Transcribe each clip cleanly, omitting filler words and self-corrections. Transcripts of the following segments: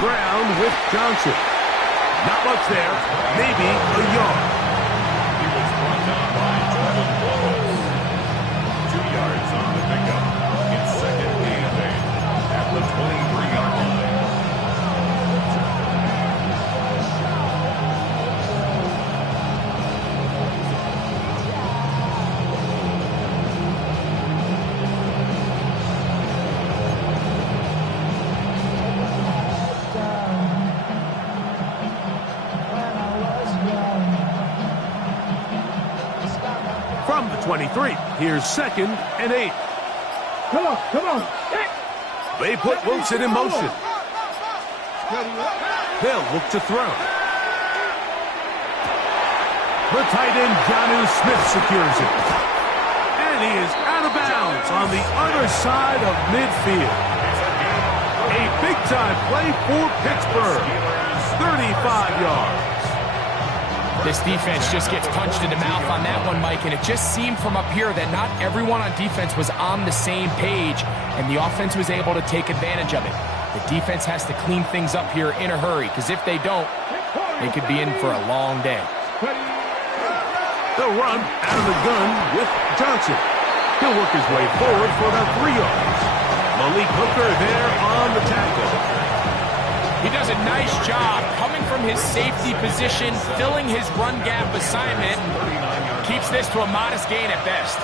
ground with Johnson. Not much there, maybe a yard. He was brought down by Jordan Lewis. 2 yards on the pickup. It's second and 8 at the 23-yard line. From the 23, here's second and 8. Come on. They put Wilson in motion. They'll look to throw. The tight end, Jonnu Smith, secures it. And he is out of bounds on the other side of midfield. A big-time play for Pittsburgh. 35 yards. This defense just gets punched in the mouth on that one, Mike, and it just seemed from up here that not everyone on defense was on the same page, and the offense was able to take advantage of it. The defense has to clean things up here in a hurry, because if they don't, they could be in for a long day. They'll run out of the gun with Johnson. He'll work his way forward for about 3 yards. Malik Hooker there on the tackle. He does a nice job coming from his safety position, filling his run gap assignment, and keeps this to a modest gain at best.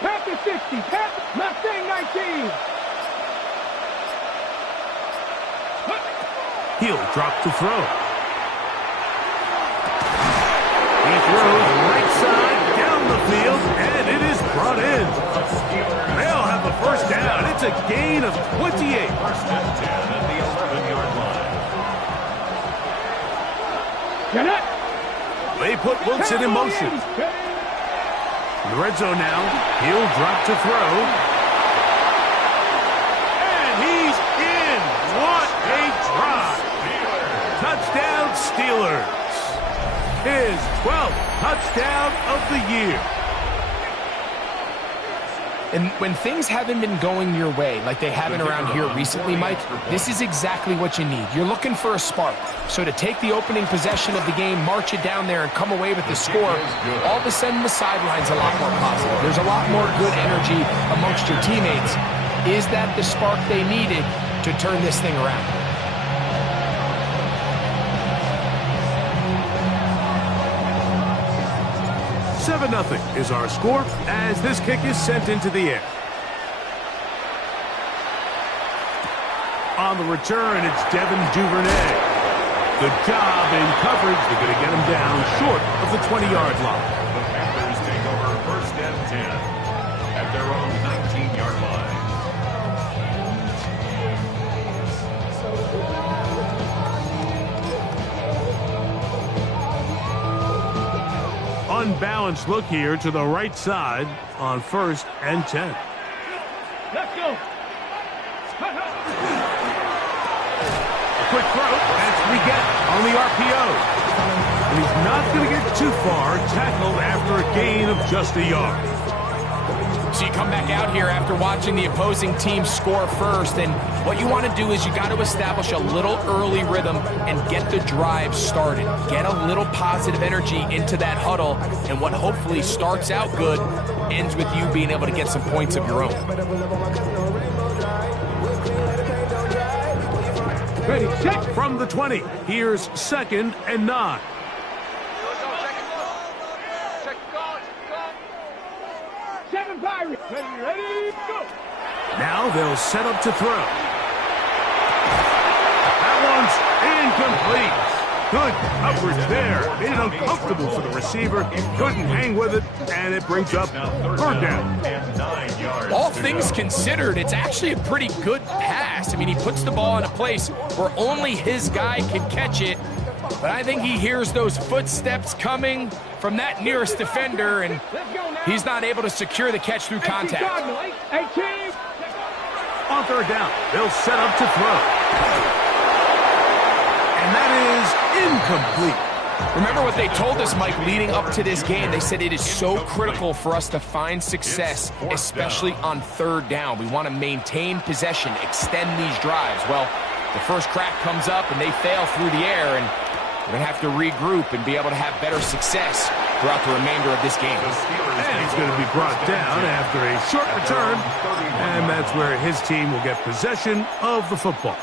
Panther 60, Mustang 19. He'll drop to throw. He throws right side down the field, and it is brought in. They'll have the first down. It's a gain of 28. First and 10 at the 11-yard line. Get it. They put Wilson in motion. In the red zone now. He'll drop to throw. And he's in. What a drive. Touchdown Steelers. His 12th touchdown of the year. And when things haven't been going your way, like they haven't around here recently, Mike, this is exactly what you need. You're looking for a spark. So to take the opening possession of the game, march it down there, and come away with the score, all of a sudden the sideline's a lot more positive. There's a lot more good energy amongst your teammates. Is that the spark they needed to turn this thing around? 7-0 is our score as this kick is sent into the air. On the return, it's Devin Duvernay. Good job in coverage. They're going to get him down short of the 20-yard line. The Panthers take over first and 10 at their own 19-yard line. Unbalanced look here to the right side on first and 10. Let's go. A quick throw. That's Reget on the RPO. And he's not going to get too far. Tackled after a gain of just a yard. So you come back out here after watching the opposing team score first, and what you want to do is you got to establish a little early rhythm and get the drive started. Get a little positive energy into that huddle, and what hopefully starts out good ends with you being able to get some points of your own. Ready, set. From the 20, here's second and 9. Ready, go. Now they'll set up to throw. That one's incomplete. Good coverage there. Made it uncomfortable for the receiver. Couldn't hang with it, and it brings up third down. All things considered, it's actually a pretty good pass. I mean, he puts the ball in a place where only his guy can catch it. But I think he hears those footsteps coming from that nearest defender, and he's not able to secure the catch through contact. On third down, they'll set up to throw. And that is incomplete. Remember what they told us, Mike, leading up to this game. They said it is so critical for us to find success, especially on third down. We want to maintain possession, extend these drives. Well, the first crack comes up and they fail through the air, and we're going to have to regroup and be able to have better success throughout the remainder of this game. And he's going to be brought down after a short return, and that's where his team will get possession of the football.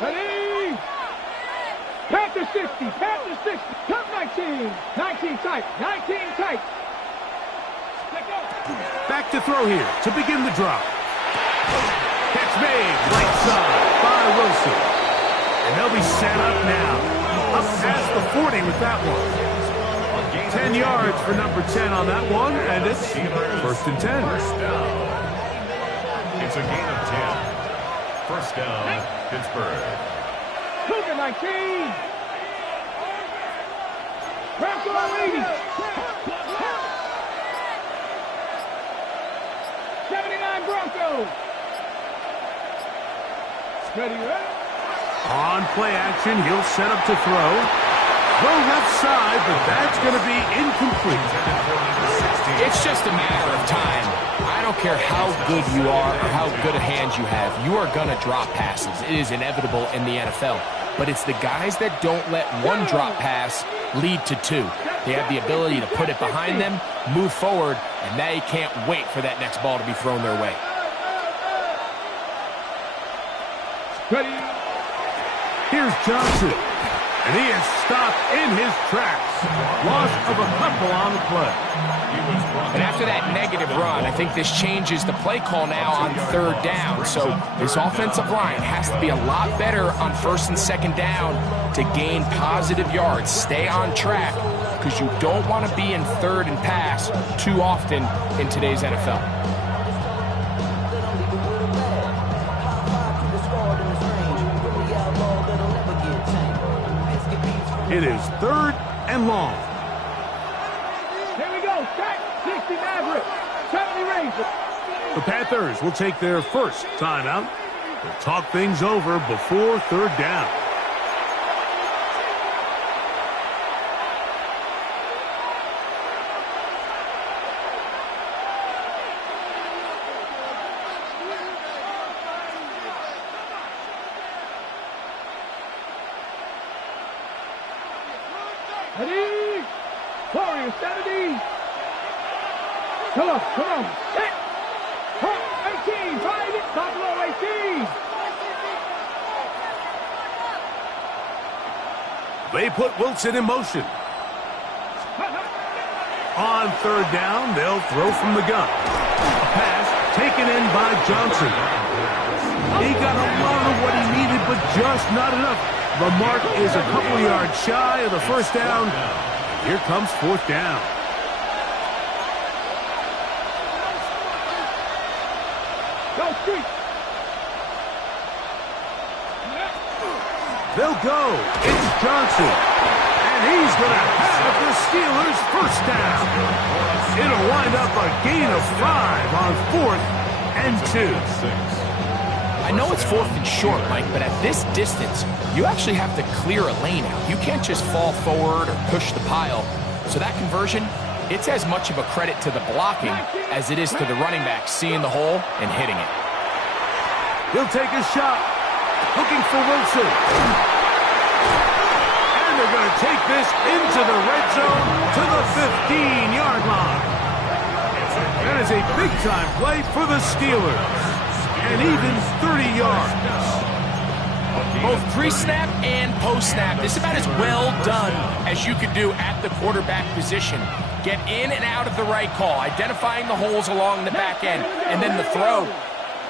Ready? Panthers 60, Panthers 60, top 19, 19 tight, 19 tight. Let go. Back to throw here to begin the drop. Catch made, right side by Wilson. And they'll be set up now. Up past the 40 with that one. 10 yards for number 10 on that one, and it's first and 10. It's a gain of 10. First down, Pittsburgh. Cougar 19. Bronco 80. 79 Broncos. Ready, ready? On play action, he'll set up to throw. Throw left side, but that's going to be incomplete. It's just a matter of time. I don't care how good you are or how good a hand you have. You are going to drop passes. It is inevitable in the NFL. But it's the guys that don't let one drop pass lead to two. They have the ability to put it behind them, move forward, and they can't wait for that next ball to be thrown their way. Ready? Here's Johnson. And he is stopped in his tracks. Loss of a couple on the play. And after that negative run, I think this changes the play call now on third down. So this offensive line has to be a lot better on first and second down to gain positive yards. Stay on track, because you don't want to be in third and pass too often in today's NFL. It is third and long. Here we go. Set. 60 Maverick. 70 Razor. The Panthers will take their first timeout. They'll talk things over before third down. Ready? Warriors 70. Come on, come on. Set. 18. Find it. Top low 18. They put Wilson in motion. On third down, they'll throw from the gun. A pass taken in by Johnson. He got a lot of what he needed, but just not enough. The mark is a couple yards shy of the first down. Here comes fourth down. Go street. They'll go. It's Johnson. And he's going to have the Steelers' first down. It'll wind up a gain of 5 on 4th and 2. I know it's fourth and short, Mike, but at this distance, you actually have to clear a lane out. You can't just fall forward or push the pile. So that conversion, it's as much of a credit to the blocking as it is to the running back seeing the hole and hitting it. He'll take a shot. Looking for Wilson. And they're going to take this into the red zone to the 15-yard line. That is a big-time play for the Steelers. And even 30 yards. Both pre-snap and post-snap. This is about as well done as you could do at the quarterback position. Get in and out of the right call, identifying the holes along the back end, and then the throw.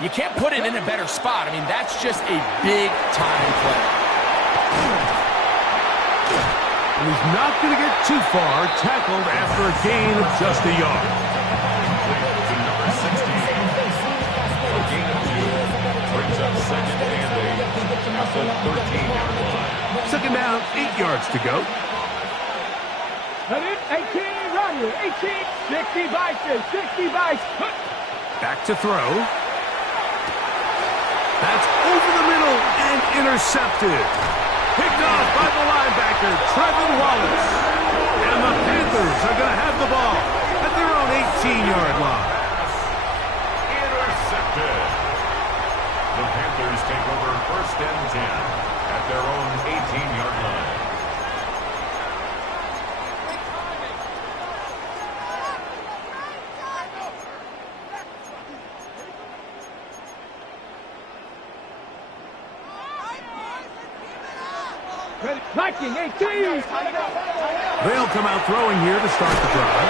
You can't put it in a better spot. I mean, that's just a big-time play. And he's not going to get too far, tackled after a gain of just a yard. Second Second down, 8 yards to go. 18, run you, 18, 60 bites, 60 bites. Back to throw. That's over the middle and intercepted. Picked off by the linebacker, Trevor Wallace. And the Panthers are going to have the ball at their own 18-yard line. Intercepted. The Panthers take over 1st and 10 at their own 18-yard line. Viking, 18. They'll come out throwing here to start the drive.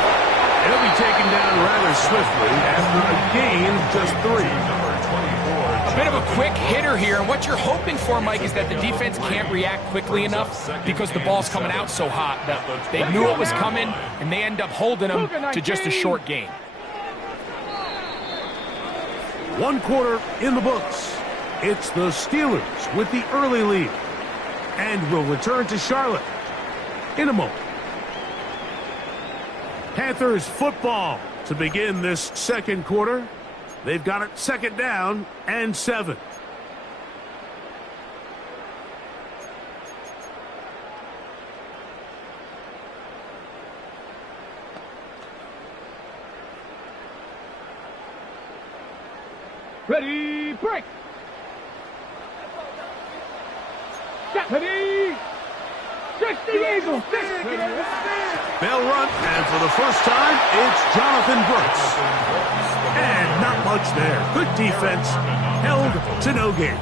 He'll be taken down rather swiftly after a gain of just 3. A bit of a quick hitter here, and what you're hoping for, Mike, is that the defense can't react quickly enough because the ball's coming out so hot that they knew it was coming, and they end up holding them to just a short gain. 1 quarter in the books. It's the Steelers with the early lead. And will return to Charlotte in a moment. Panthers football to begin this second quarter. They've got it 2nd down and 7. Ready, break. Ready. 60 Eagles. 60. They'll run, and for the first time, it's Jonathan Brooks. And not much there. Good defense, held to no gain.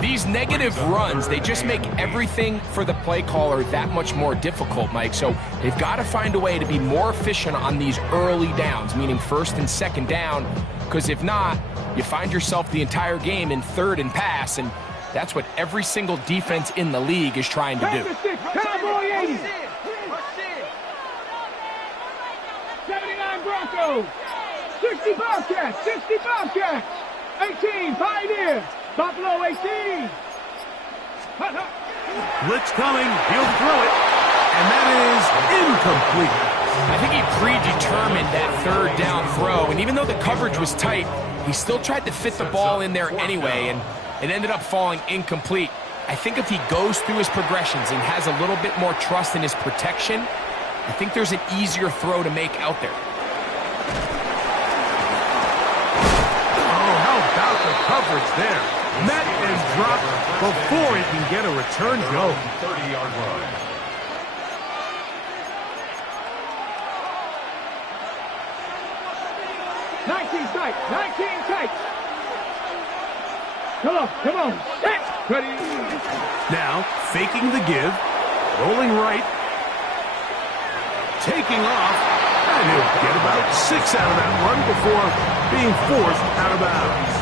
These negative runs, they just make everything for the play caller that much more difficult, Mike. So they've got to find a way to be more efficient on these early downs, meaning 1st and 2nd down, because if not, you find yourself the entire game in 3rd and pass, and that's what every single defense in the league is trying to do. Cowboy 80. 79 Broncos. 60 Bobcats. 60 Bobcats. 18 Pioneers. Buffalo 18. Blitz coming. He'll throw it. And that is incomplete. I think he predetermined that 3rd down throw, and even though the coverage was tight, he still tried to fit the ball in there anyway, and it ended up falling incomplete. I think if he goes through his progressions and has a little bit more trust in his protection, I think there's an easier throw to make out there. Oh, how about the coverage there? Met and dropped before he can get a return go. 30-yard line. Tight. 19 tight. Come on. Ready. Now, faking the give, rolling right, taking off, and he'll get about 6 out of that one before being forced out of bounds.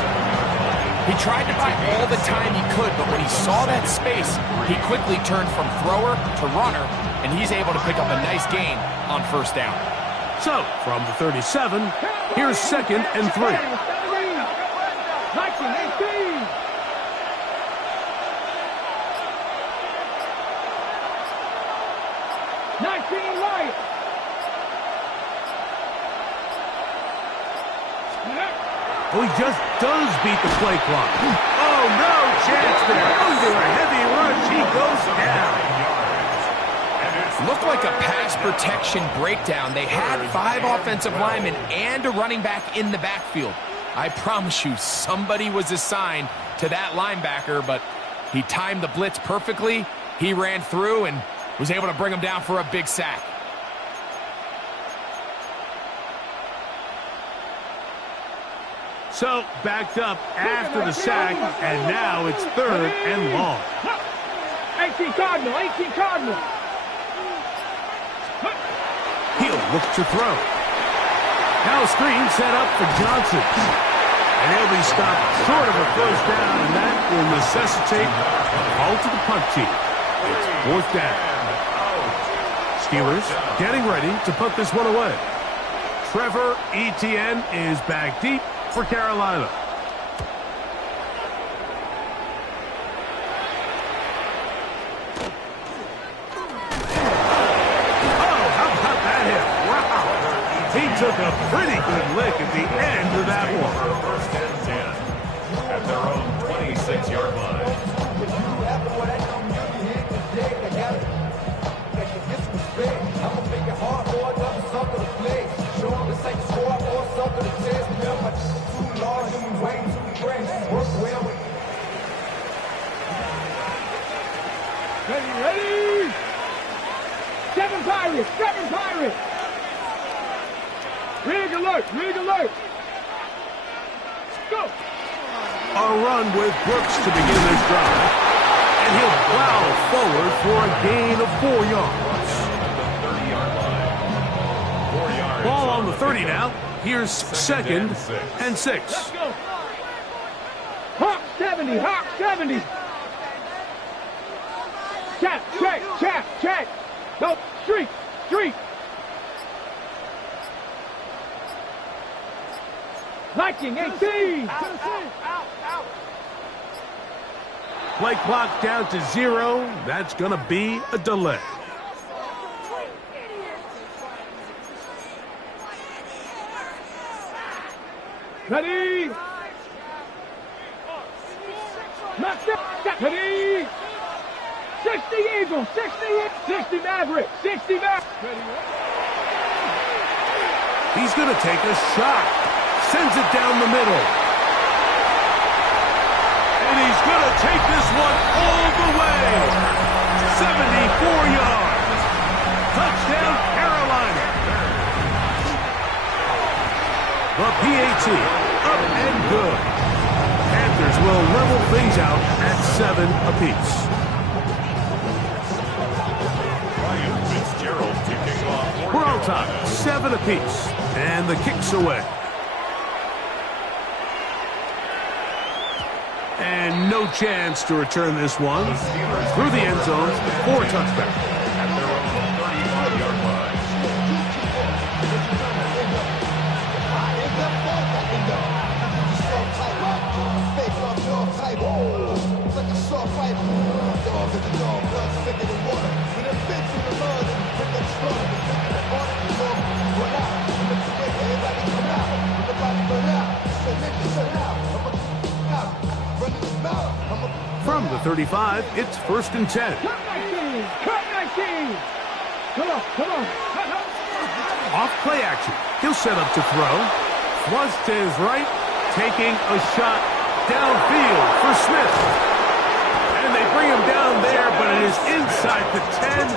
He tried to buy all the time he could, but when he saw that space, he quickly turned from thrower to runner, and he's able to pick up a nice gain on 1st down. So, from the 37, here's 2nd and 3. 19, 18. 19 right. Oh, he just does beat the play clock. Oh, no chance there. Under a heavy rush, he goes down. Looked like a pass protection breakdown. They had 5 offensive linemen and a running back in the backfield. I promise you, somebody was assigned to that linebacker, but he timed the blitz perfectly. He ran through and was able to bring him down for a big sack. So, backed up after the sack, and now it's 3rd and long. 18 Cardinal, 18 Cardinal. He'll look to throw. Now a screen set up for Johnson. And he'll be stopped short of a 1st down, and that will necessitate a call to the punt team. It's 4th down. Steelers getting ready to put this one away. Trevor Etienne is back deep for Carolina. He took a pretty good lick at the end of that one. First and 10 at their own 26-yard line. Ready? Seven Pirates! Seven Pirates! Rig alert! Rig alert! Go! A run with Brooks to begin this drive. And he'll plow forward for a gain of 4 yards. 30-yard line. 4 yards. Ball on the 30 now. Here's second and 6. Let's go! Hawk 70! Hawk 70! Check! Check! Check! Check! No! Street! Street! Liking 18! Out! Play clock down to 0. That's going to be a delay. Ready? Knocked up! Ready? 60 Eagles! 60 Maverick! 60 Maverick! He's going to take a shot. Sends it down the middle. And he's going to take this one all the way. 74 yards. Touchdown, Carolina. The PAT, up and good. Panthers will level things out at 7 apiece. Ryan Fitzgerald kicking off. We're on top, 7 apiece. And the kick's away. And no chance to return this one. Through the end zone for a touchback. At their own 35-yard line. From the 35, it's 1st and 10. Cut 19! Cut 19! Come on! Off play action. He'll set up to throw. Flush to his right, taking a shot downfield for Smith. And they bring him down there, but it is inside the 10.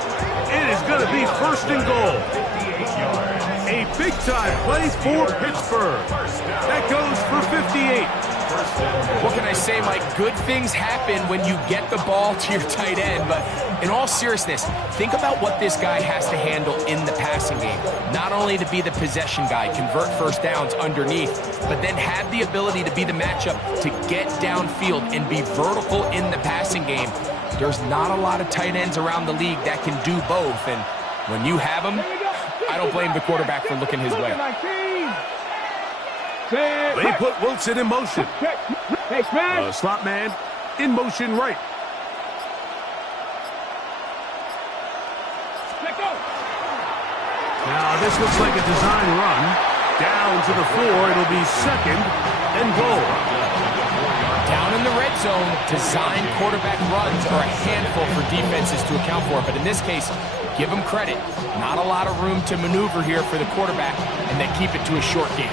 It is going to be 1st and goal. A big-time play for Pittsburgh. That goes for 58. What can I say, Mike? Good things happen when you get the ball to your tight end, but in all seriousness, think about what this guy has to handle in the passing game. Not only to be the possession guy, convert first downs underneath, but then have the ability to be the matchup to get downfield and be vertical in the passing game. There's not a lot of tight ends around the league that can do both, and when you have them, I don't blame the quarterback for looking his way. They put Wilson in motion. Hey, Smith! Slot man in motion right. Now this looks like a design run. Down to the 4. It'll be 2nd and goal. Down in the red zone, design quarterback runs are a handful for defenses to account for. But in this case, give them credit. Not a lot of room to maneuver here for the quarterback, and they keep it to a short game.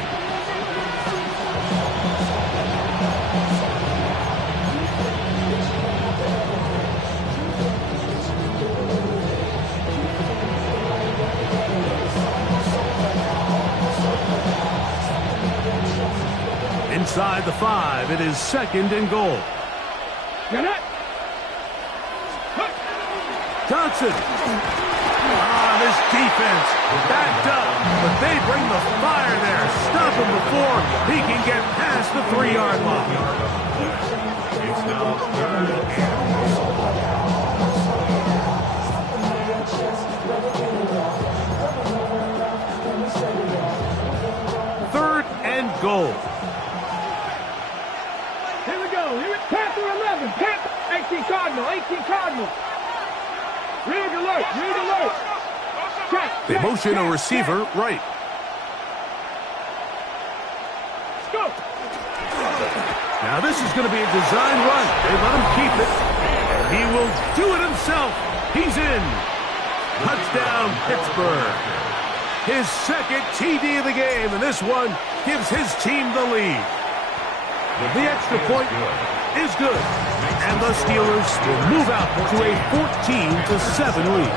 Inside the 5, it is 2nd and goal. Get it! Johnson. This defense backed up, but they bring the fire there. Stop him before he can get past the 3-yard line. It's now 3rd and 3rd and goal. Here we go. Panther 11. Panther 18 Cardinal. 18 Cardinal. Rig alert. Rig alert. Check. They motion a receiver right. Now this is going to be a design run. They let him keep it. And he will do it himself. He's in. Touchdown, Pittsburgh. His second TD of the game, and this one gives his team the lead. The extra point is good, and the Steelers will move out to a 14-7 lead.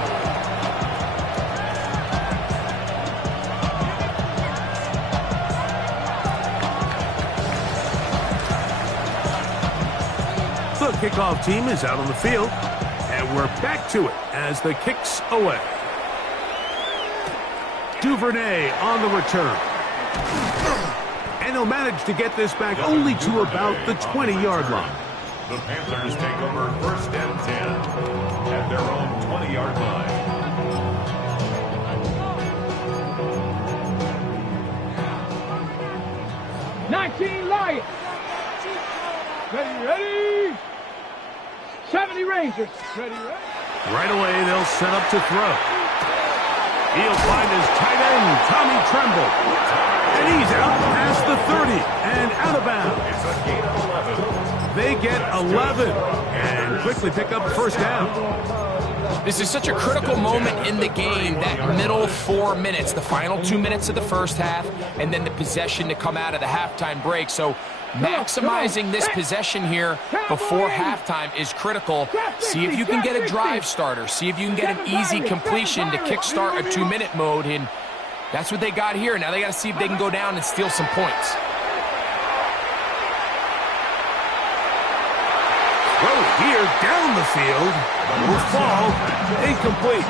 The kickoff team is out on the field, and we're back to it as the kick's away. Duvernay on the return. And he'll manage to get this back only to about the 20-yard line. The Panthers take over first and 10 at their own 20-yard line. Lions. Ready. 70 Rangers. Ready. Right away, they'll set up to throw. He'll find his tight end, Tommy Tremble. And he's out past the 30 and out of bounds. It's a gain of 11. They get 11 and quickly pick up first down. This is such a critical moment in the game, that middle 4 minutes, the final 2 minutes of the first half, and then the possession to come out of the halftime break. So maximizing this possession here before halftime is critical. See if you can get a drive starter. See if you can get an easy completion to kickstart a 2-minute mode. And that's what they got here. Now they got to see if they can go down and steal some points. Throw here down the field. Will fall. Incomplete.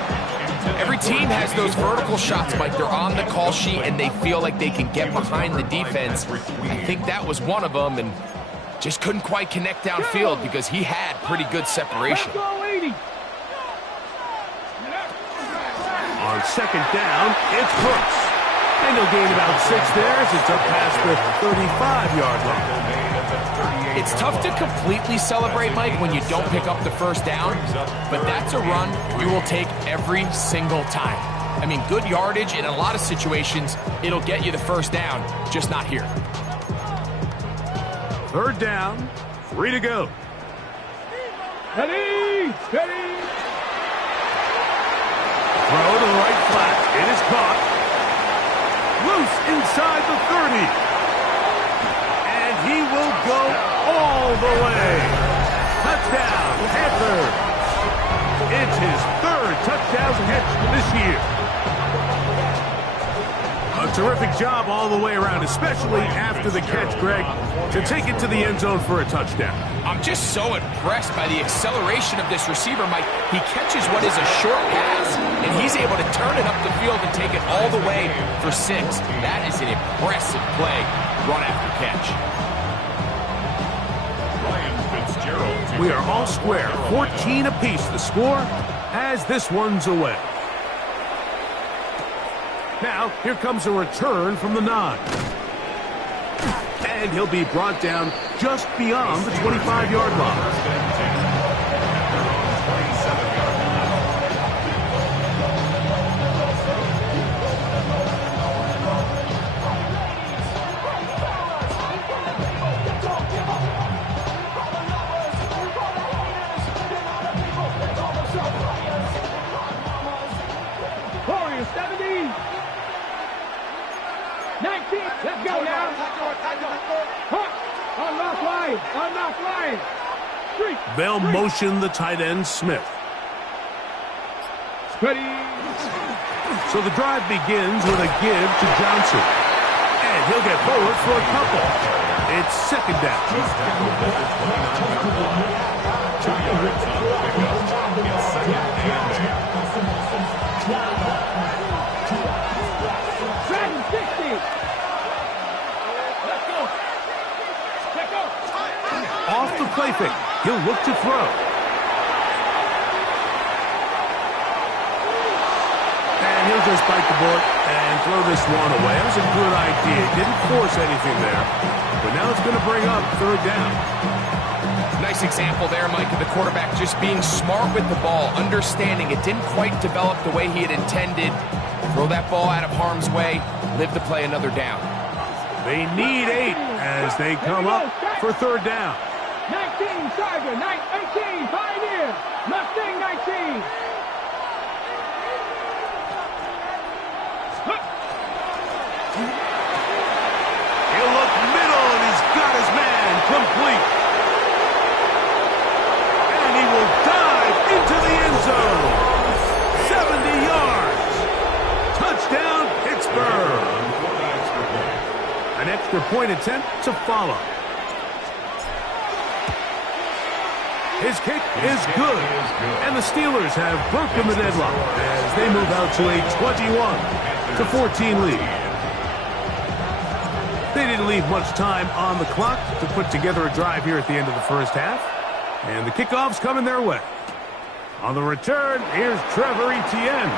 Every team has those vertical shots, Mike. They're on the call sheet, and they feel like they can get behind the defense. I think that was one of them, and just couldn't quite connect downfield because he had pretty good separation. On second down, it's Brooks. And he'll gain about 6 there as it's up past the 35-yard line. It's tough to completely celebrate, Mike, when you don't pick up the first down, but that's a run you will take every single time. I mean, good yardage in a lot of situations, it'll get you the first down, just not here. Third down, 3 to go. Ready. Throw to the right flat. It is caught. Loose inside the 30. And he will go all the way. Touchdown, Panthers. It's his third touchdown catch this year. A terrific job all the way around, especially after the catch, Greg, to take it to the end zone for a touchdown. I'm just so impressed by the acceleration of this receiver, Mike. He catches what is a short pass, and he's able to turn it up the field and take it all the way for 6. That is an impressive play, run after catch. We are all square, 14 apiece the score as this one's away. Now, here comes a return from the 9. And he'll be brought down just beyond the 25-yard line. Let's go now. Unlock line. They'll motion the tight end, Smith. Ready. So the drive begins with a give to Johnson. And he'll get forward for a couple. It's second down. 2 yards on the pickup. It's second and 60. Off the play fake. He'll look to throw. And he'll just bite the bullet and throw this one away. That was a good idea. Didn't force anything there. But now it's going to bring up third down. Nice example there, Mike, of the quarterback just being smart with the ball, understanding it didn't quite develop the way he had intended. Throw that ball out of harm's way, live to play another down. They need 8 as they come up for third down. 19, Tiger, 18, Pioneer, Mustang 19. He'll look middle, and he's got his man complete. And he will dive into the end zone. 70 yards. Touchdown, Pittsburgh. An extra point attempt to follow. His kick is good. And the Steelers have broken the deadlock as they move out to a 21-14 lead. They didn't leave much time on the clock to put together a drive here at the end of the first half. And the kickoff's coming their way. On the return, here's Trevor Etienne.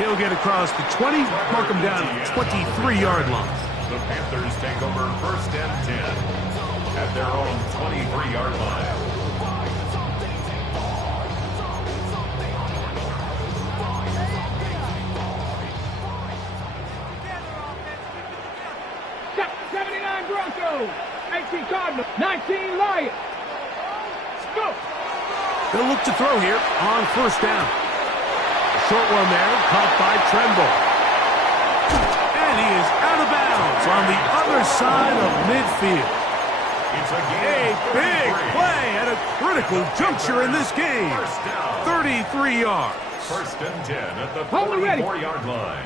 He'll get across the 20, mark him down at the 23-yard line. The Panthers take over 1st and 10 at their own 23-yard line. Broncos, 18 Cardinals, 19 Lions. Go! They'll look to throw here on 1st down. A short one there, caught by Tremble. And he is out of bounds on the other side of midfield. It's A big play at a critical juncture in this game. 33 yards. 1st and 10 at the 44-yard line.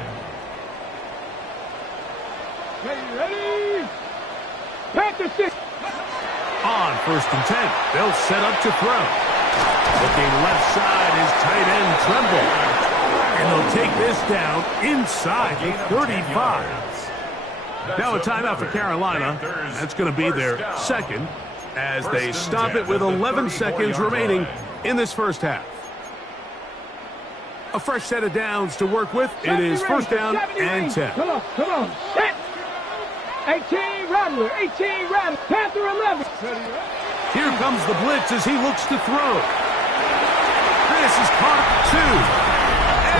Ready? Panthers 6. On 1st and 10, they'll set up to throw. Looking left side is tight end Tremble. And they'll take this down inside the 35. Now a timeout for Carolina. That's going to be their second as they stop it with 11 seconds remaining in this first half. A fresh set of downs to work with. It is 1st down and 10. Come on. Set. 18 Rattler, Panther 11. Here comes the blitz as he looks to throw. This is caught at 2.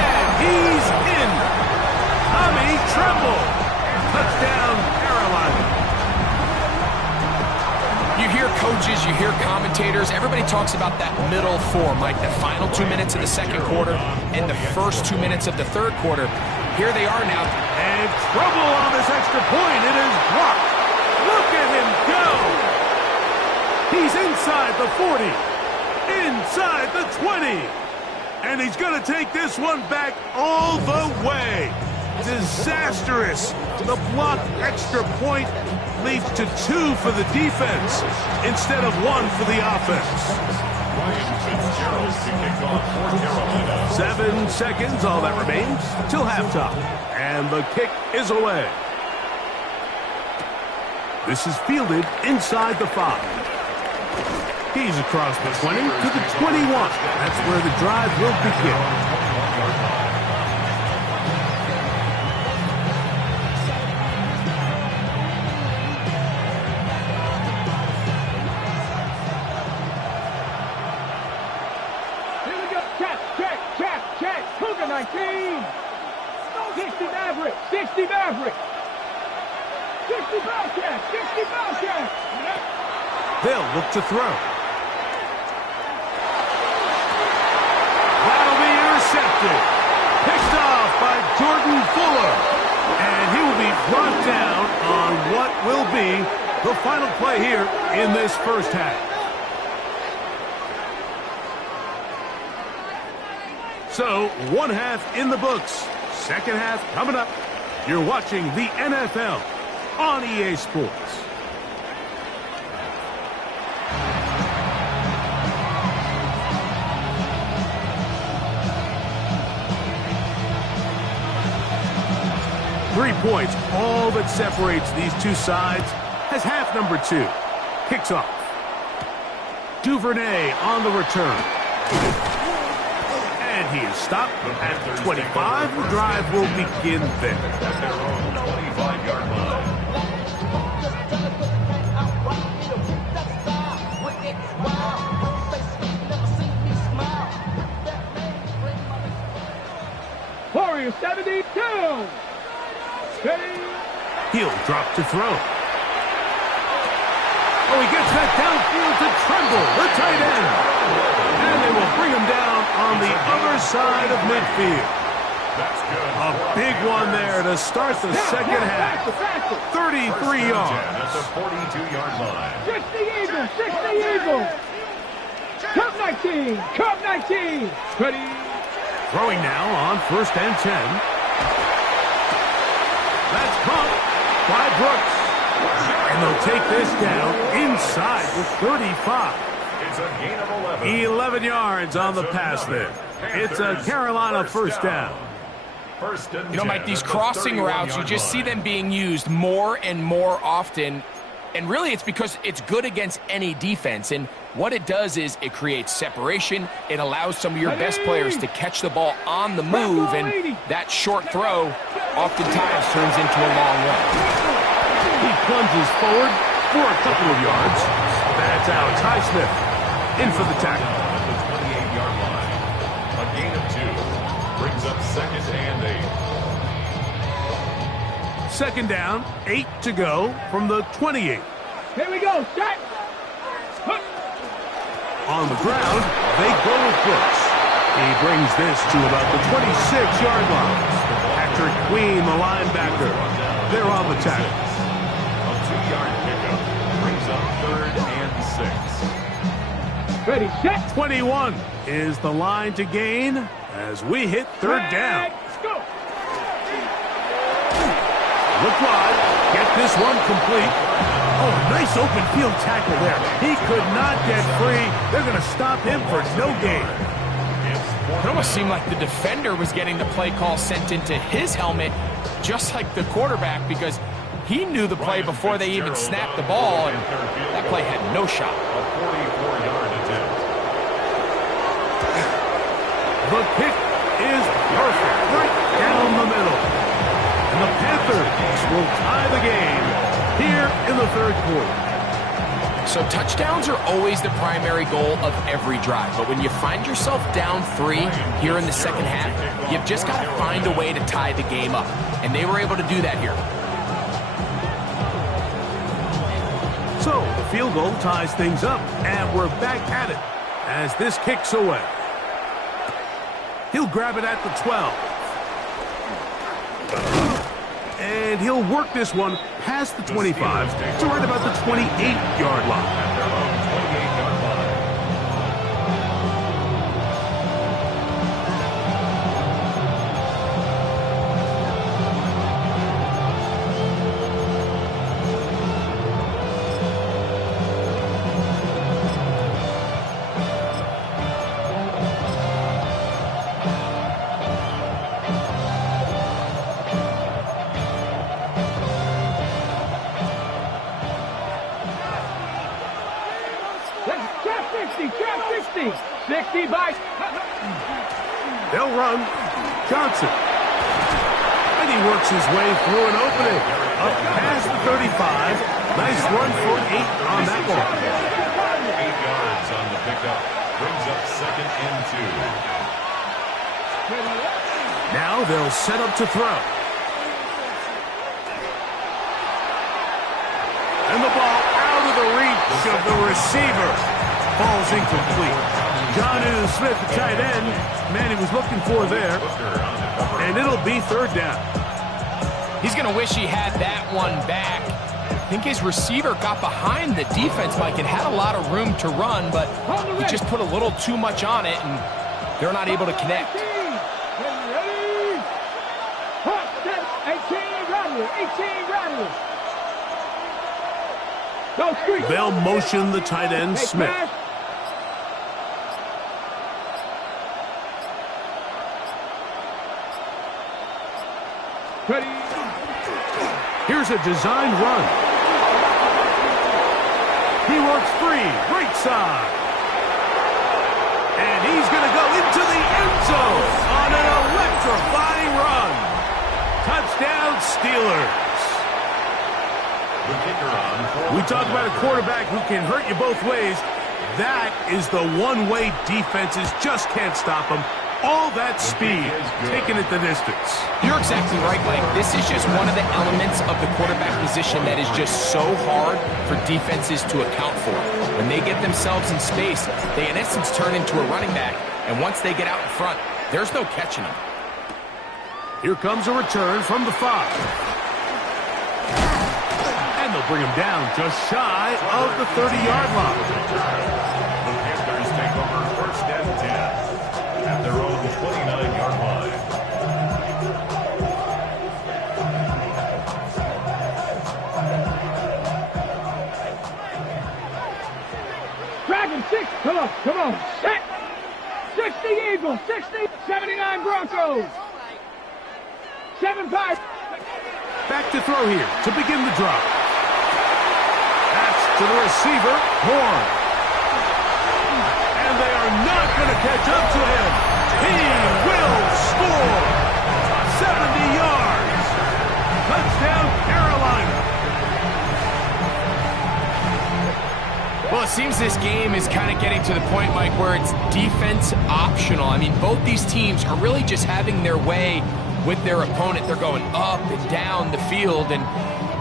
And he's in. Tommy Tremble. Touchdown, Carolina. You hear coaches, you hear commentators, everybody talks about that middle 4, Mike, the final 2 minutes of the second quarter and the first 2 minutes of the third quarter. Here they are now. And trouble on this extra point. It is blocked. Look at him go. He's inside the 40. Inside the 20. And he's going to take this one back all the way. Disastrous. The blocked extra point leads to 2 for the defense instead of 1 for the offense. 7 seconds, all that remains, till halftime. And the kick is away. This is fielded inside the 5. He's across the 20 to the 21. That's where the drive will begin. Cougar 19. 60 Maverick. 60 Maverick. 60 Bobcat. 60 Bobcat. They'll look to throw. That'll be intercepted. Picked off by Jordan Fuller. And he will be brought down on what will be the final play here in this first half. So, 1 half in the books. Second half coming up. You're watching the NFL on EA Sports. Three points, all that separates these two sides, as half number 2 kicks off. Duvernay on the return. And he is stopped at 25. The drive will begin there. At their own 25-yard line. Warriors 72. Ready? He'll drop to throw. Oh, he gets that downfield to Tremble, the tight end. And they will bring him down on the other side of midfield. A big one there to start the second half. 33 yards. At the 42-yard line. 60 Eagles, 60 Eagles. Cup 19, Cup 19. Ready. Throwing now on 1st and 10. That's pumped by Brooks. And they'll take this down inside the 35. It's a gain of 11. 11 yards on the pass there. It's a Carolina first down. You know, Mike, these crossing routes, you just see them being used more and more often. And really, it's because it's good against any defense. And what it does is it creates separation. It allows some of your best players to catch the ball on the move. And that short throw oftentimes turns into a long one. He plunges forward for a couple of yards. That's Alex Highsmith in for the tackle. At the 28-yard line. A gain of 2. Brings up 2nd and 8. Second down, 8 to go from the 28. Here we go, set. On the ground, they go with Brooks. He brings this to about the 26-yard line. Patrick Queen, the linebacker, they're on the tackle. A 2-yard pickup brings up 3rd and 6. Ready, set. 21 is the line to gain as we hit 3rd down. Let's go. Look wide, get this one complete. Oh, nice open field tackle there. He could not get free. They're going to stop him for no gain. It almost seemed like the defender was getting the play call sent into his helmet, just like the quarterback, because he knew the play before they even snapped the ball, and that play had no shot. A 44-yard attempt. The kick is perfect, right down the middle. And the Panthers will tie the game here in the 3rd quarter. So touchdowns are always the primary goal of every drive. But when you find yourself down 3 here in the second half, you've just got to find a way to tie the game up. And they were able to do that here. So the field goal ties things up, and we're back at it as this kicks away. He'll grab it at the 12. And he'll work this one past the 25 to right about the 28-yard line. At their own 28-yard line. Trap 60, 60 by. They'll run. Johnson. And he works his way through an opening. Up past the 35. Nice run for 8 on that one. 8 yards on the pickup. Brings up 2nd and 2. Now they'll set up to throw. And the ball out of the reach of the receiver. Ball's incomplete. Jonnu Smith, the tight end, man he was looking for there. And it'll be 3rd down. He's going to wish he had that one back. I think his receiver got behind the defense, Mike, and had a lot of room to run, but he just put a little too much on it, and they're not able to connect. 18, Radley. They'll motion the tight end, Smith. Ready. Here's a designed run. He works free, right side. And he's going to go into the end zone on an electrifying run. Touchdown, Steelers. We talk about a quarterback who can hurt you both ways. That is the one way defenses just can't stop him. All that speed, taking it the distance. You're exactly right, Mike. This is just one of the elements of the quarterback position that is just so hard for defenses to account for. When they get themselves in space, they in essence turn into a running back, and once they get out in front, there's no catching them. Here comes a return from the 5. And they'll bring him down just shy of the 30-yard line. The Panthers take over 1st and 10 at their own 29-yard line. Dragon 6. Come on. Set. 60 Eagles. 60. 79 Broncos. 7-5. Back to throw here to begin the drive. Pass to the receiver, Horn. And they are not going to catch up to him. He will score. 70 yards. Touchdown, Carolina. Well, it seems this game is kind of getting to the point, Mike, where it's defense optional. I mean, both these teams are really just having their way with their opponent. They're going up and down the field, and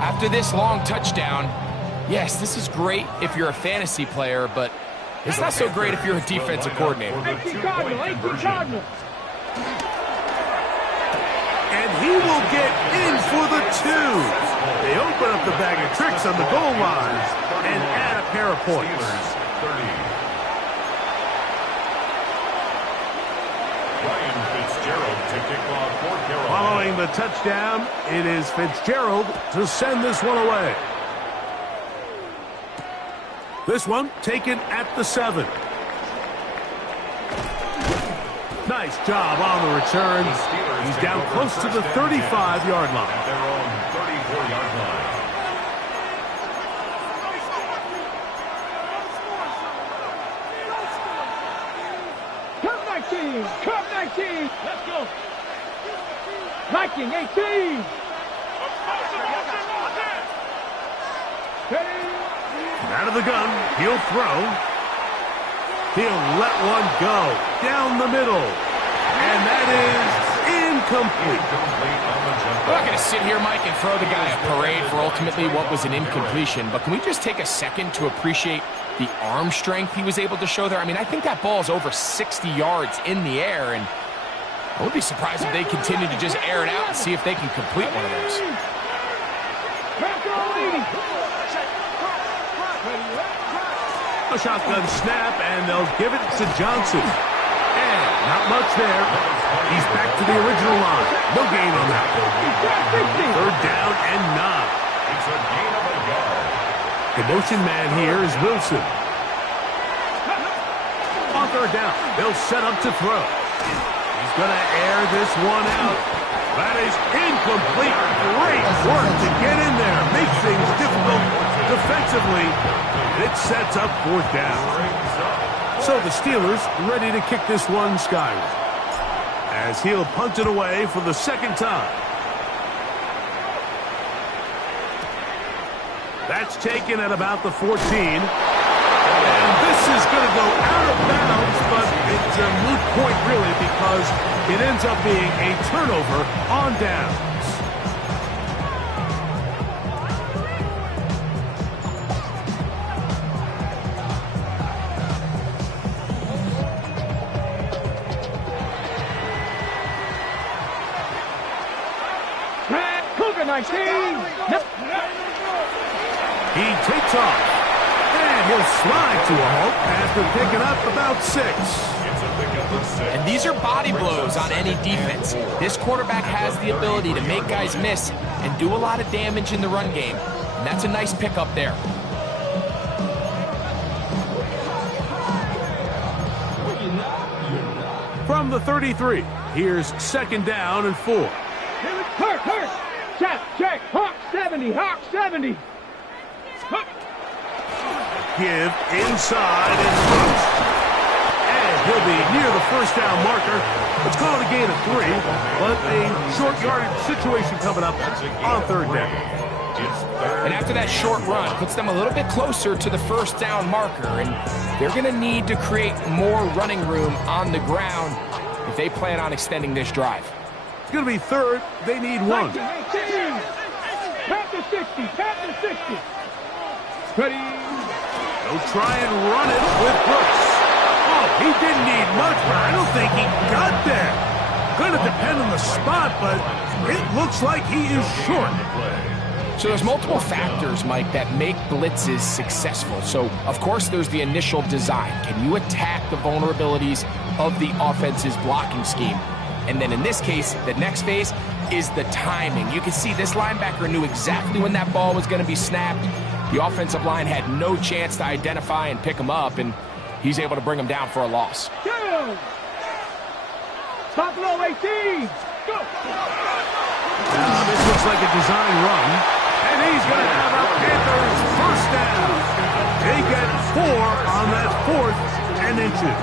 after this long touchdown, yes, this is great if you're a fantasy player, but it's not so great if you're a defensive coordinator. 18 Cardinal. And he will get in for the 2. They open up the bag of tricks on the goal line and add a pair of points. 30. Fitzgerald to kick off for Carolina. Following the touchdown, it is Fitzgerald to send this one away. This one taken at the 7. Nice job on the return. He's down close to the 35-yard line. At their own 34-yard line. Cup 19. Let's go. Viking 18. Out of the gun, he'll throw. He'll let one go down the middle. And that is incomplete. I'm not going to sit here, Mike, and throw the guy a parade for ultimately what was an incompletion, but can we just take a second to appreciate the arm strength he was able to show there? I mean, I think that ball is over 60 yards in the air, and I would be surprised if they continue to just air it out and see if they can complete one of those. A shotgun snap, and they'll give it to Johnson. And not much there. He's back to the original line. No gain on that. 3rd down and 9. It's a gain of a yard. The motion man here is Wilson. On 3rd down, they'll set up to throw. He's going to air this one out. That is incomplete. Great work to get in there. Make things difficult defensively. It sets up 4th down. So the Steelers ready to kick this one skyward, as he'll punt it away for the 2nd time. That's taken at about the 14. And this is going to go out of bounds, but it's a moot point really because it ends up being a turnover on downs. Cougar 19. He takes off, and he'll slide to a halt after picking up about 6. It's a pickup of 6. And these are body blows on any defense. This quarterback has the ability to make guys miss and do a lot of damage in the run game. And that's a nice pickup there. From the 33, here's 2nd down and 4. Hurt. Check. Hawk 70. Give inside and looks. And he'll be near the 1st down marker. Let's call it a gain of 3, but a short yardage situation coming up on 3rd down. And after that short run, puts them a little bit closer to the 1st down marker, and they're going to need to create more running room on the ground if they plan on extending this drive. It's going to be third. They need one. 19, 18. Panther 60. Panther 60. Ready. They'll try and run it with Brooks. Oh, he didn't need much, but I don't think he got there. Going to depend on the spot, but it looks like he is short. So there's multiple factors, Mike, that make blitzes successful. So, of course, there's the initial design. Can you attack the vulnerabilities of the offense's blocking scheme? And then in this case, the next phase is the timing. You can see this linebacker knew exactly when that ball was going to be snapped. The offensive line had no chance to identify and pick him up, and he's able to bring him down for a loss. Go. Top low 18. Go. Now, this looks like a design run, and he's going to have a Panthers first down. They get 4 on that 4th and inches.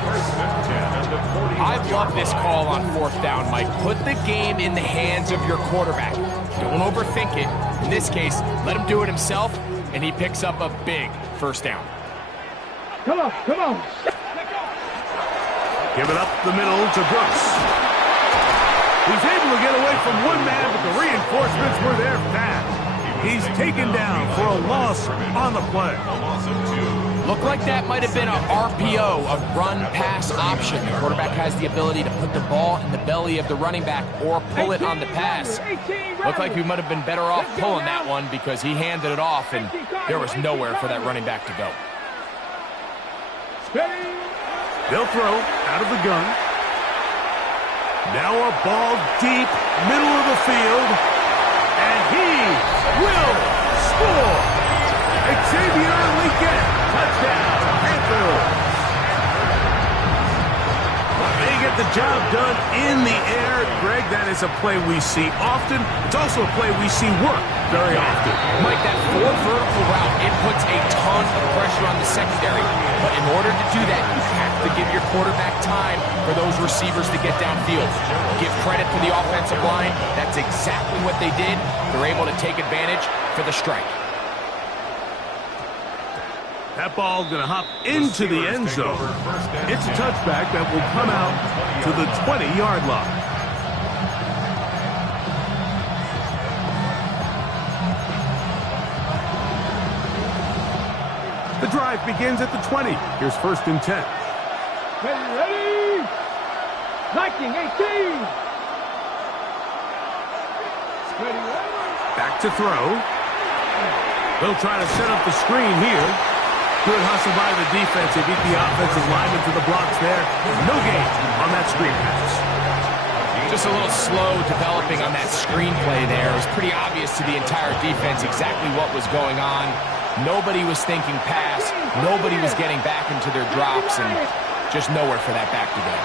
I love this call on 4th down, Mike. Put the game in the hands of your quarterback. Don't overthink it. In this case, let him do it himself, and he picks up a big first down. Come on, come on. Give it up the middle to Brooks. He's able to get away from one man, but the reinforcements were there fast. He's taken down for a loss on the play. Looked like that might have been a RPO, a run-pass option. The quarterback has the ability to put the ball in the belly of the running back or pull it on the pass. Looked like we might have been better off pulling that one because he handed it off, and there was nowhere for that running back to go. They'll throw out of the gun. Now a ball deep, middle of the field, and he will score. Xavier Legette, touchdown, Panthers. They get the job done in the air. Greg, that is a play we see often. It's also a play we see work very often. Mike, that 4 vertical route, it puts a ton of pressure on the secondary. But in order to do that, you have to give your quarterback time for those receivers to get downfield. Give credit to the offensive line. That's exactly what they did. They're able to take advantage for the strike. That ball going to hop into the end zone. It's a touchback that will come out to the 20-yard line. The drive begins at the 20. Here's 1st and 10. Ready. 19, 18. Ready. Back to throw. They'll try to set up the screen here. Good hustle by the defense. They beat the offensive lineman to the blocks there. No gain on that screen pass. Just a little slow developing on that screen play there. It was pretty obvious to the entire defense exactly what was going on. Nobody was thinking pass. Nobody was getting back into their drops, and just nowhere for that back to go.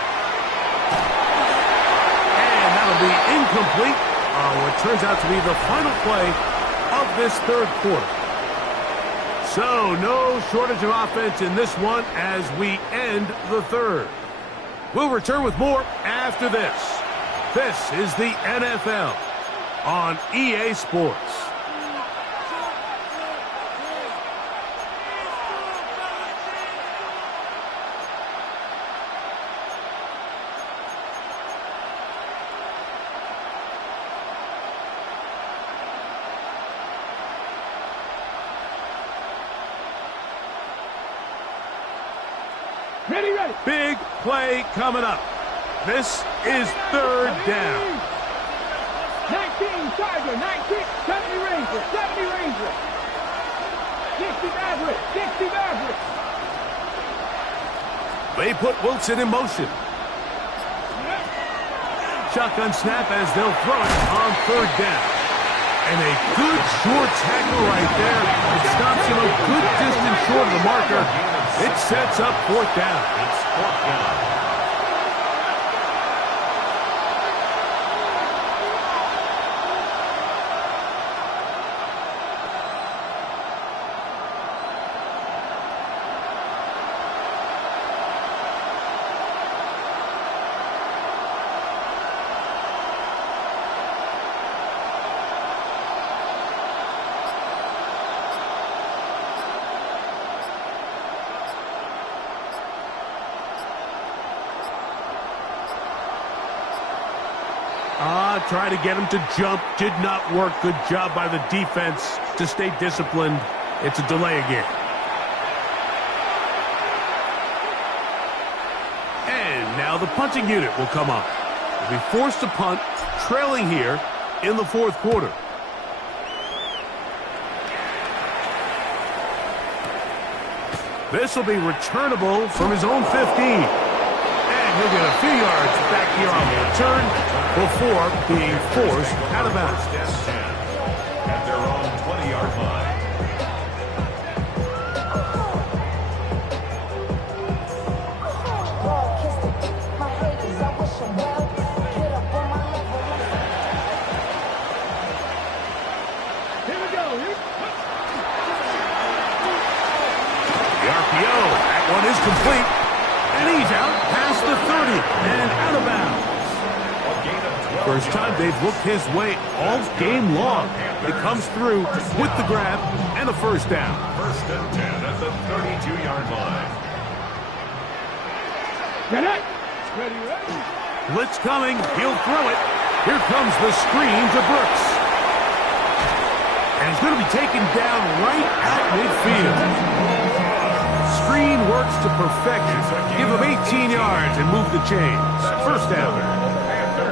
And that'll be incomplete on what turns out to be the final play of this 3rd quarter. So, no shortage of offense in this one as we end the 3rd. We'll return with more after this. This is the NFL on EA Sports. Ready, ready. Big play coming up. This is 3rd down. 19, Tiger, 19, 70 Ranger, 70 Ranger. 60 Maverick, 60 Maverick. They put Wilson in motion. Shotgun snap as they'll throw it on 3rd down. And a good short tackle right there. It stops him a good distance short of the marker. It sets up 4th down. It's 4th down. trying to get him to jump. Did not work. Good job by the defense to stay disciplined. It's a delay again. And now the punting unit will come up. They'll be forced to punt, trailing here in the fourth quarter. This will be returnable from his own 15. And he'll get a few yards back here on the return before being forced out of bounds. At their own 20-yard line. Here we go. The RPO, that one is complete. And he's out past the 30 and out of bounds. First time they've looked his way all game long. It comes through with the grab and a first down. First and 10 at the 32-yard line. Get it. Ready, ready. Blitz coming. He'll throw it. Here comes the screen to Brooks. And he's going to be taken down right out midfield. Screen works to perfection. Give him 18 yards and move the chains. First down.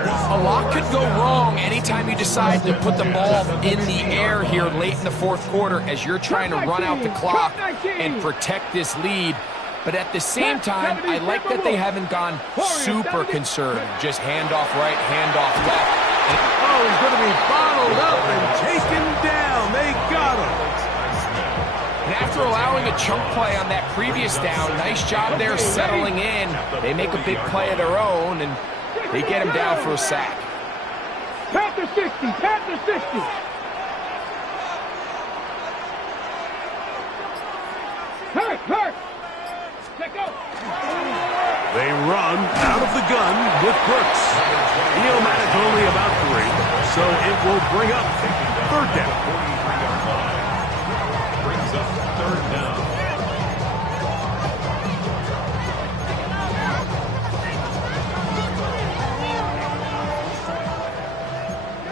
A lot could go wrong anytime you decide to put the ball in the air here late in the fourth quarter as you're trying to run out the clock and protect this lead. But at the same time, I like that they haven't gone super conservative. Just handoff right, handoff left. Oh, he's going to be bottled up and taken down. They got him. And after allowing a chunk play on that previous down, nice job there settling in. They make a big play of their own, and they get him down for a sack. Panther 60, Panther 60. Hurt. Check out. They run out of the gun with Brooks. He'll manage only about 3, so it will bring up third down. 43-yard line. Brings up third down.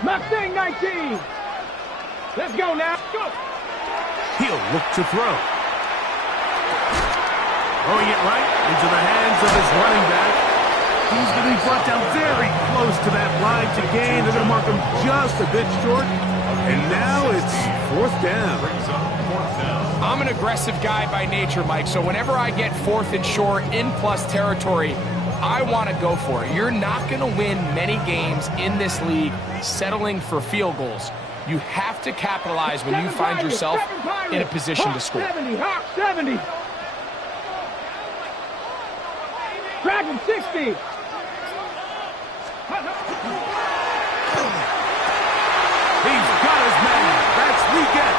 Mustang 19. Let's go now. Go. He'll look to throw. Throwing it right into the hands of his running back. He's going to be brought down very close to that line to gain. They're going to mark him just a bit short. And now it's fourth down. I'm an aggressive guy by nature, Mike, so whenever I get fourth and short in plus territory, I want to go for it. You're not going to win many games in this league settling for field goals. You have to capitalize when you find yourself in a position to score. 70, Hawk 70. Dragon 60. He's got his man. That's Leggett.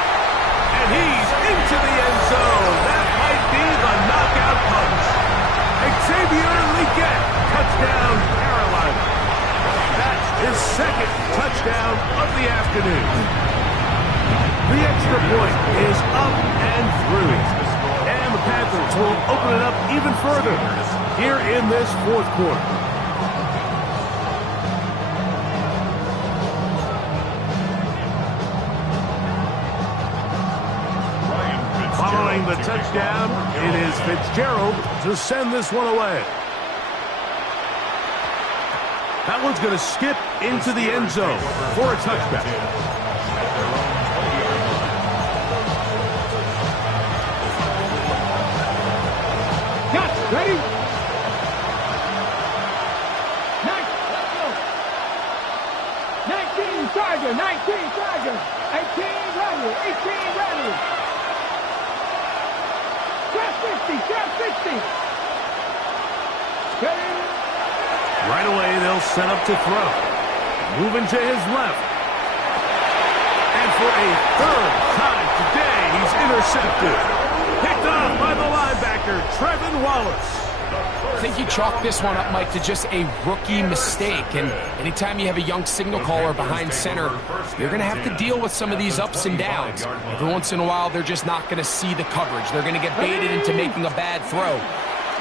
And he's into the end zone. That might be the knockout punch. Xavier Leggett. Touchdown, Carolina. That's his second touchdown of the afternoon. The extra point is up and through. And the Panthers will open it up even further here in this fourth quarter. Following the touchdown, it is Fitzgerald to send this one away. That one's going to skip into the end zone for a touchback. Ready? 19, Charger, 19, Charger. 18, ready, 18, ready. Trap 60, trap 60. Ready? Right away, they'll set up to throw. Moving to his left. And for a third time today, he's intercepted. Picked off by the linebacker, Trevin Wallace. I think you chalk this one up, Mike, to just a rookie mistake. And anytime you have a young signal caller behind center, you're going to have to deal with some of these ups and downs. Every once in a while, they're just not going to see the coverage. They're going to get baited into making a bad throw.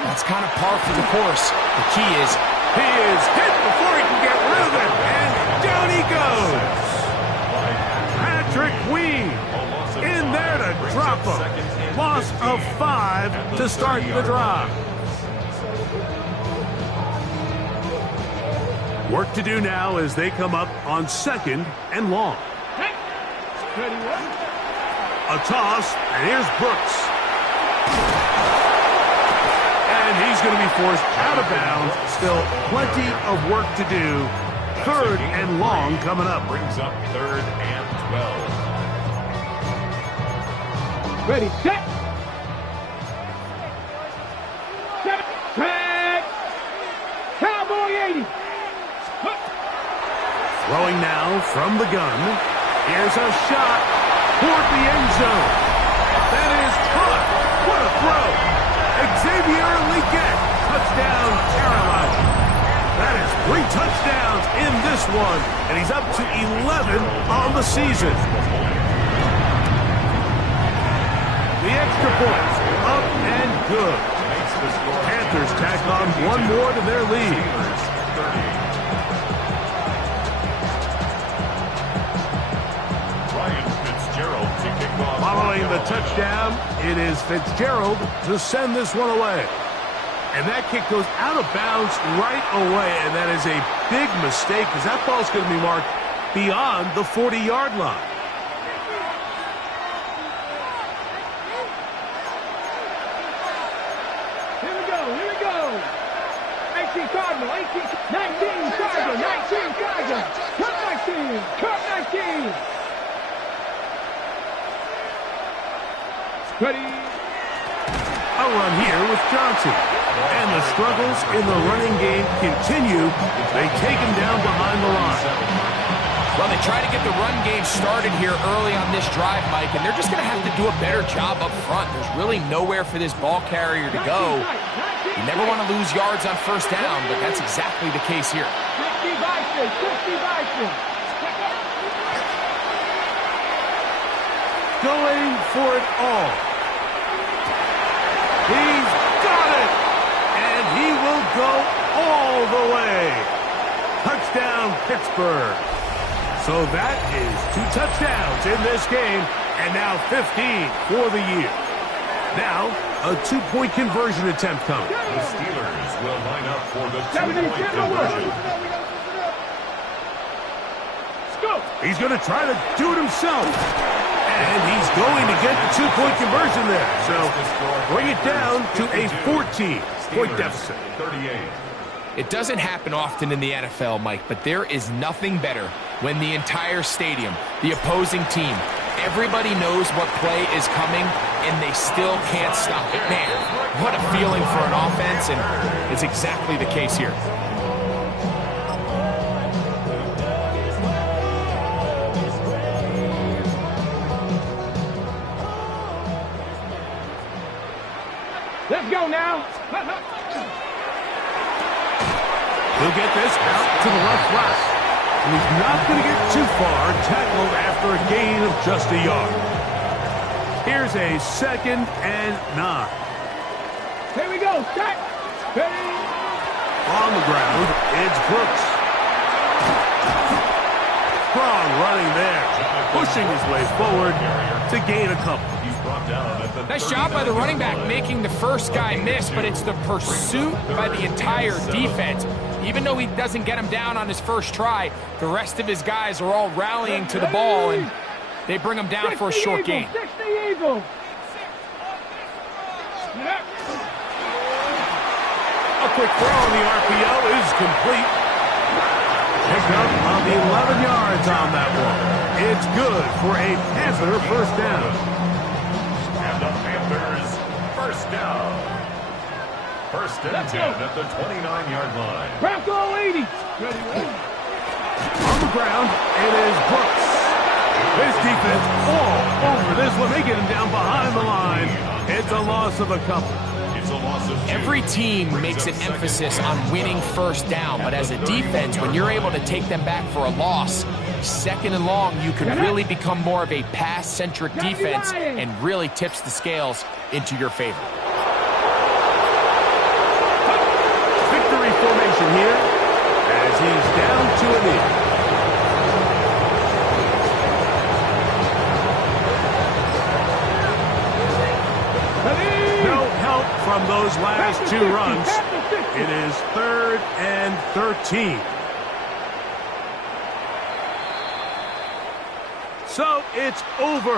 That's kind of par for the course. The key is he is hit before he can get rid of it. And down he goes. Patrick Weed in there to drop him. Loss of 5 to start the drive. Work to do now as they come up on 2nd and long. A toss, and here's Brooks. And he's going to be forced out of bounds. Still plenty of work to do. 3rd and long coming up. Brings up 3rd and 12. Ready, set. Track. Cowboy 80. Throwing now from the gun. Here's a shot toward the end zone. That is caught. What a throw. Xavier Legette. Touchdown, Carolina. That is 3 touchdowns in this one, and he's up to 11 on the season. The extra point, up and good. Panthers tack on 1 more to their lead. Following the touchdown, it is Fitzgerald to send this one away. And that kick goes out of bounds right away, and that is a big mistake because that ball's going to be marked beyond the 40-yard line. Here we go. 18 Cardinal, 19 Charger, 19 Charger. Cup 19. Ready. A run here with Johnson. And the struggles in the running game continue. They take him down behind the line. Well, they try to get the run game started here early on this drive, Mike, and they're just going to have to do a better job up front. There's really nowhere for this ball carrier to go. You never want to lose yards on 1st down, but that's exactly the case here. 60 Bison. Going for it all. He's got it! And he will go all the way. Touchdown, Pittsburgh. So that is 2 touchdowns in this game, and now 15 for the year. Now, a 2-point conversion attempt coming. The Steelers will line up for the 2-point conversion. He's going to try to do it himself. And he's going to get the 2-point conversion there. So bring it down to a 14-point deficit. 38. It doesn't happen often in the NFL, Mike, but there is nothing better when the entire stadium, the opposing team, everybody knows what play is coming, and they still can't stop it. Man, what a feeling for an offense, and it's exactly the case here. Let's go now. He'll get this out to the left flat. And he's not going to get too far, tackled after a gain of just a yard. Here's a 2nd and 9. Here we go. Set. Ready. On the ground, it's Brooks. Strong running there, pushing his way forward to gain a couple. Nice job by the running back making the first guy miss, but it's the pursuit by the entire defense. Even though he doesn't get him down on his first try, the rest of his guys are all rallying to the ball, and they bring him down for a short gain. 60 Eagles. A quick throw on the RPO is complete. Picked up on the 11 yards on that one. It's good for a Panther 1st down. And the Panthers 1st down. 1st and 10 at the 29-yard line. Bronco 80. On the ground, it is Brooks. This defense all over this one. They get him down behind the line. It's a loss of a couple. It's a loss of 2. Every team makes an emphasis on winning 1st down, but as a defense, when you're able to take them back for a loss, 2nd and long, you can really become more of a pass-centric defense and really tips the scales into your favor. Victory formation here as he's down to a knee. from those last two runs. It is 3rd and 13. So it's over.